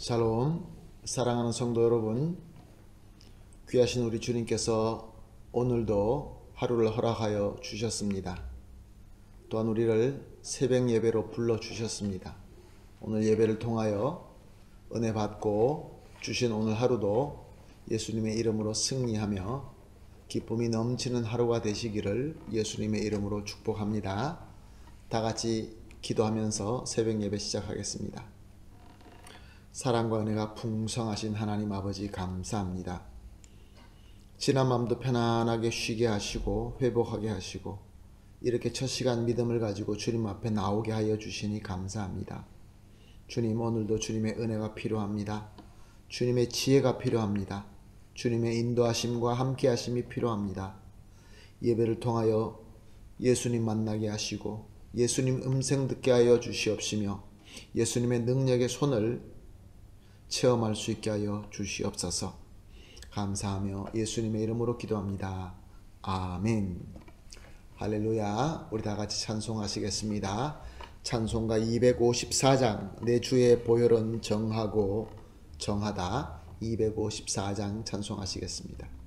샬롬, 사랑하는 성도 여러분, 귀하신 우리 주님께서 오늘도 하루를 허락하여 주셨습니다. 또한 우리를 새벽 예배로 불러주셨습니다. 오늘 예배를 통하여 은혜 받고 주신 오늘 하루도 예수님의 이름으로 승리하며 기쁨이 넘치는 하루가 되시기를 예수님의 이름으로 축복합니다. 다 같이 기도하면서 새벽 예배 시작하겠습니다. 사랑과 은혜가 풍성하신 하나님 아버지 감사합니다. 지난 밤도 편안하게 쉬게 하시고 회복하게 하시고 이렇게 첫 시간 믿음을 가지고 주님 앞에 나오게 하여 주시니 감사합니다. 주님, 오늘도 주님의 은혜가 필요합니다. 주님의 지혜가 필요합니다. 주님의 인도하심과 함께하심이 필요합니다. 예배를 통하여 예수님 만나게 하시고 예수님 음성 듣게 하여 주시옵시며 예수님의 능력의 손을 체험할 수 있게 하여 주시옵소서. 감사하며 예수님의 이름으로 기도합니다. 아멘. 할렐루야. 우리 다 같이 찬송하시겠습니다. 찬송가 254장 내 주의 보혈은 정하고 정하다. 254장 찬송하시겠습니다.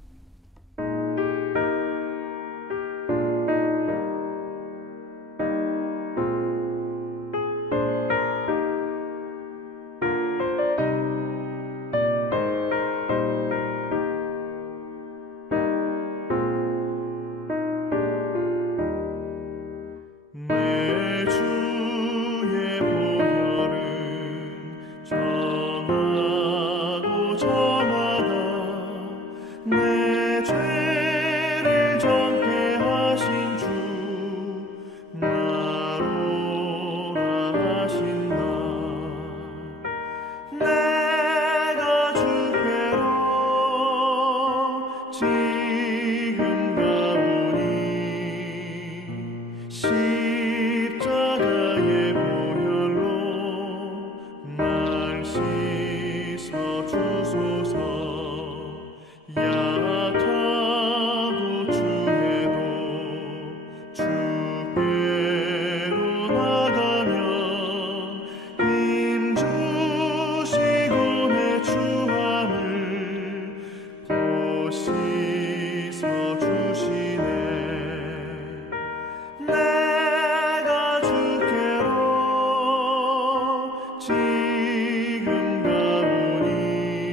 지금 가오니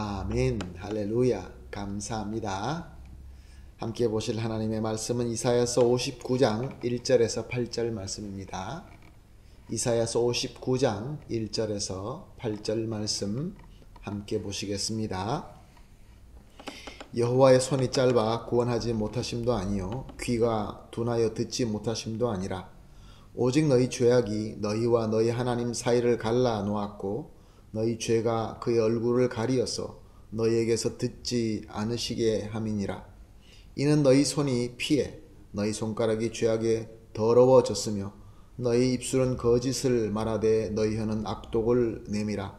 아멘. 할렐루야. 감사합니다. 함께 보실 하나님의 말씀은 이사야서 59장 1절에서 8절 말씀입니다. 이사야서 59장 1절에서 8절 말씀 함께 보시겠습니다. 여호와의 손이 짧아 구원하지 못하심도 아니요 귀가 둔하여 듣지 못하심도 아니라 오직 너희 죄악이 너희와 너희 하나님 사이를 갈라 놓았고 너희 죄가 그의 얼굴을 가리어서 너희에게서 듣지 않으시게 함이니라. 이는 너희 손이 피해 너희 손가락이 죄악에 더러워졌으며 너희 입술은 거짓을 말하되 너희 혀는 악독을 내밀어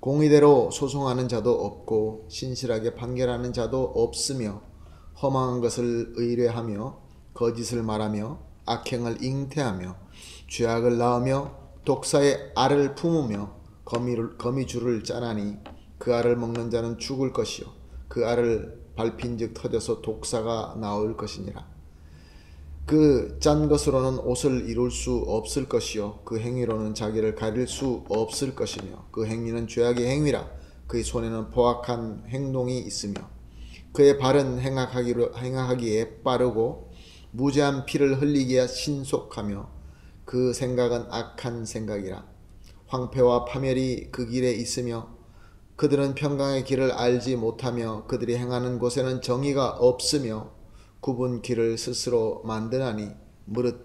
공의대로 소송하는 자도 없고 신실하게 판결하는 자도 없으며 허망한 것을 의뢰하며 거짓을 말하며 악행을 잉태하며 죄악을 낳으며 독사의 알을 품으며 거미줄을 짜나니 그 알을 먹는 자는 죽을 것이요 그 알을 밟힌즉 터져서 독사가 나올 것이니라. 그 짠 것으로는 옷을 이룰 수 없을 것이요 그 행위로는 자기를 가릴 수 없을 것이며 그 행위는 죄악의 행위라. 그의 손에는 포악한 행동이 있으며 그의 발은 행하기에 빠르고 무죄한 피를 흘리기에 신속하며 그 생각은 악한 생각이라. 황폐와 파멸이 그 길에 있으며 그들은 평강의 길을 알지 못하며 그들이 행하는 곳에는 정의가 없으며 굽은 길을 스스로 만드나니 무릇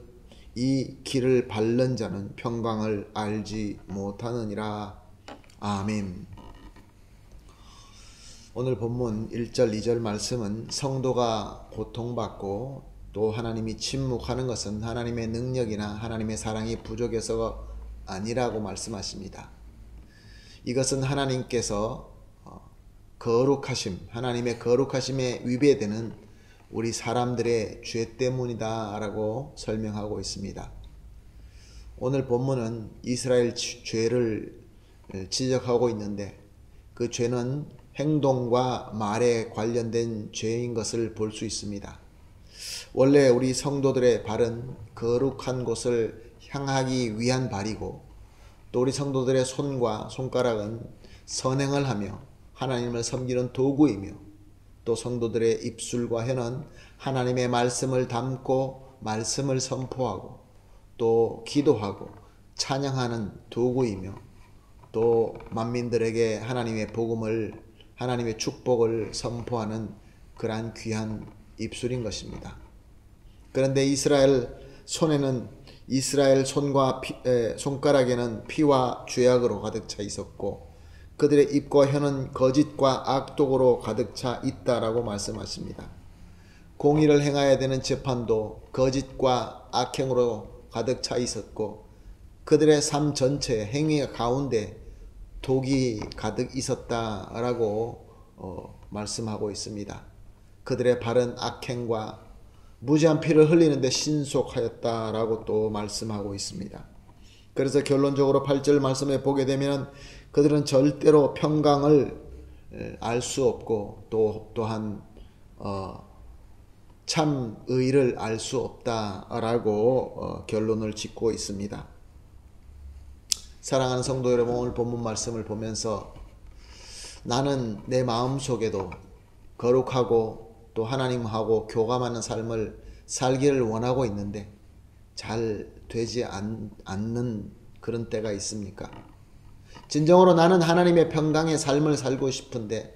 이 길을 밟는 자는 평강을 알지 못하느니라. 아멘. 오늘 본문 1절 2절 말씀은 성도가 고통받고 또 하나님이 침묵하는 것은 하나님의 능력이나 하나님의 사랑이 부족해서가 아니라고 말씀하십니다. 이것은 하나님께서 거룩하심, 하나님의 거룩하심에 위배되는 우리 사람들의 죄 때문이다 라고 설명하고 있습니다. 오늘 본문은 이스라엘 죄를 지적하고 있는데 그 죄는 행동과 말에 관련된 죄인 것을 볼 수 있습니다. 원래 우리 성도들의 발은 거룩한 곳을 향하기 위한 발이고 또 우리 성도들의 손과 손가락은 선행을 하며 하나님을 섬기는 도구이며 또 성도들의 입술과 혀는 하나님의 말씀을 담고 말씀을 선포하고 또 기도하고 찬양하는 도구이며 또 만민들에게 하나님의 복음을 하나님의 축복을 선포하는 그러한 귀한 입술인 것입니다. 그런데 이스라엘 손과 손가락에는 피와 죄악으로 가득 차 있었고 그들의 입과 혀는 거짓과 악독으로 가득 차 있다라고 말씀하십니다. 공의를 행해야 되는 재판도 거짓과 악행으로 가득 차 있었고 그들의 삶 전체 행위 가운데 독이 가득 있었다라고 말씀하고 있습니다. 그들의 발은 악행과 무지한 피를 흘리는데 신속하였다라고 또 말씀하고 있습니다. 그래서 결론적으로 8절 말씀에 보게 되면 그들은 절대로 평강을 알 수 없고 또한 참 의를 알 수 없다라고 결론을 짓고 있습니다. 사랑하는 성도 여러분, 오늘 본문 말씀을 보면서 나는 내 마음속에도 거룩하고 또 하나님하고 교감하는 삶을 살기를 원하고 있는데 잘 되지 않는 그런 때가 있습니까? 진정으로 나는 하나님의 평강의 삶을 살고 싶은데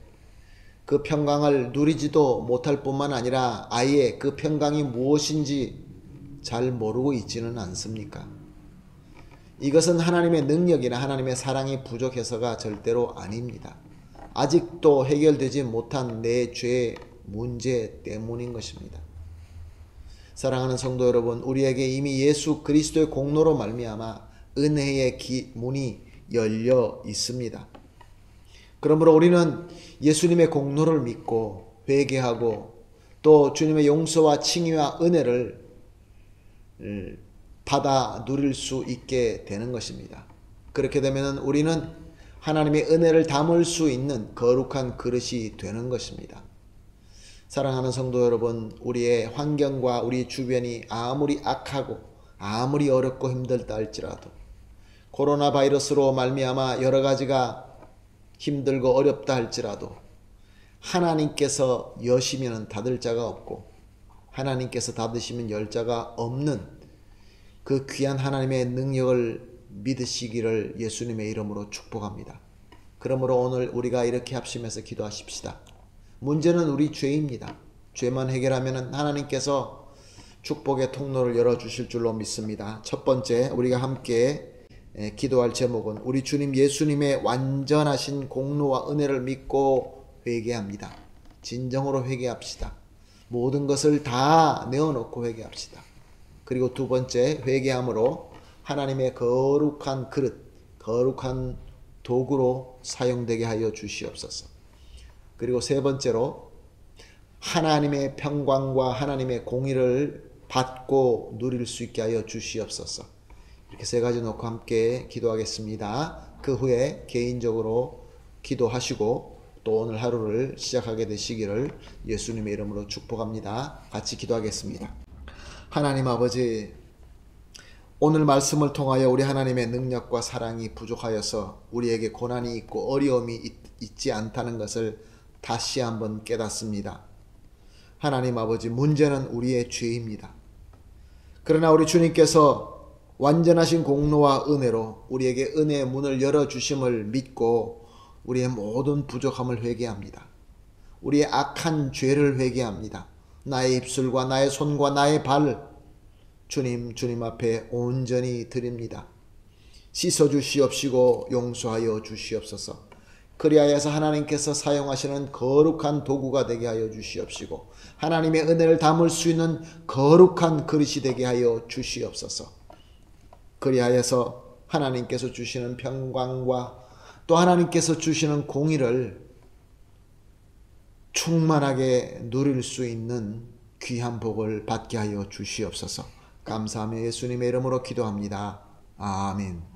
그 평강을 누리지도 못할 뿐만 아니라 아예 그 평강이 무엇인지 잘 모르고 있지는 않습니까? 이것은 하나님의 능력이나 하나님의 사랑이 부족해서가 절대로 아닙니다. 아직도 해결되지 못한 내 죄의 문제 때문인 것입니다. 사랑하는 성도 여러분, 우리에게 이미 예수 그리스도의 공로로 말미암아 은혜의 문이 열려 있습니다. 그러므로 우리는 예수님의 공로를 믿고 회개하고 또 주님의 용서와 칭의와 은혜를 받아 누릴 수 있게 되는 것입니다. 그렇게 되면 우리는 하나님의 은혜를 담을 수 있는 거룩한 그릇이 되는 것입니다. 사랑하는 성도 여러분, 우리의 환경과 우리 주변이 아무리 악하고 아무리 어렵고 힘들다 할지라도 코로나 바이러스로 말미암아 여러 가지가 힘들고 어렵다 할지라도 하나님께서 여시면 닫을 자가 없고 하나님께서 닫으시면 열 자가 없는 그 귀한 하나님의 능력을 믿으시기를 예수님의 이름으로 축복합니다. 그러므로 오늘 우리가 이렇게 합심해서 기도하십시다. 문제는 우리 죄입니다. 죄만 해결하면 하나님께서 축복의 통로를 열어주실 줄로 믿습니다. 첫 번째 우리가 함께 기도할 제목은 우리 주님 예수님의 완전하신 공로와 은혜를 믿고 회개합니다. 진정으로 회개합시다. 모든 것을 다 내어놓고 회개합시다. 그리고 두 번째 회개함으로 하나님의 거룩한 그릇, 거룩한 도구로 사용되게 하여 주시옵소서. 그리고 세 번째로 하나님의 평강과 하나님의 공의를 받고 누릴 수 있게 하여 주시옵소서. 이렇게 세 가지 놓고 함께 기도하겠습니다. 그 후에 개인적으로 기도하시고 또 오늘 하루를 시작하게 되시기를 예수님의 이름으로 축복합니다. 같이 기도하겠습니다. 하나님 아버지, 오늘 말씀을 통하여 우리 하나님의 능력과 사랑이 부족하여서 우리에게 고난이 있고 어려움이 있지 않다는 것을 다시 한번 깨닫습니다. 하나님 아버지, 문제는 우리의 죄입니다. 그러나 우리 주님께서 완전하신 공로와 은혜로 우리에게 은혜의 문을 열어주심을 믿고 우리의 모든 부족함을 회개합니다. 우리의 악한 죄를 회개합니다. 나의 입술과 나의 손과 나의 발, 주님 앞에 온전히 드립니다. 씻어주시옵시고 용서하여 주시옵소서. 그리하여서 하나님께서 사용하시는 거룩한 도구가 되게 하여 주시옵시고 하나님의 은혜를 담을 수 있는 거룩한 그릇이 되게 하여 주시옵소서. 그리하여서 하나님께서 주시는 평강과 또 하나님께서 주시는 공의를 충만하게 누릴 수 있는 귀한 복을 받게 하여 주시옵소서. 감사하며 예수님의 이름으로 기도합니다. 아멘.